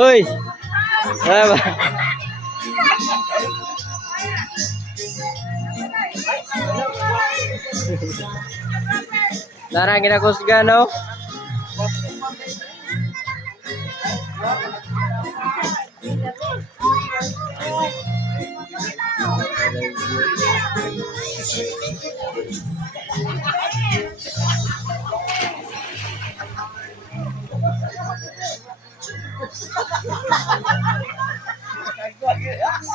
Uy! Ano ba? Larang ginakusga, no? Thank you. ちょっと待って。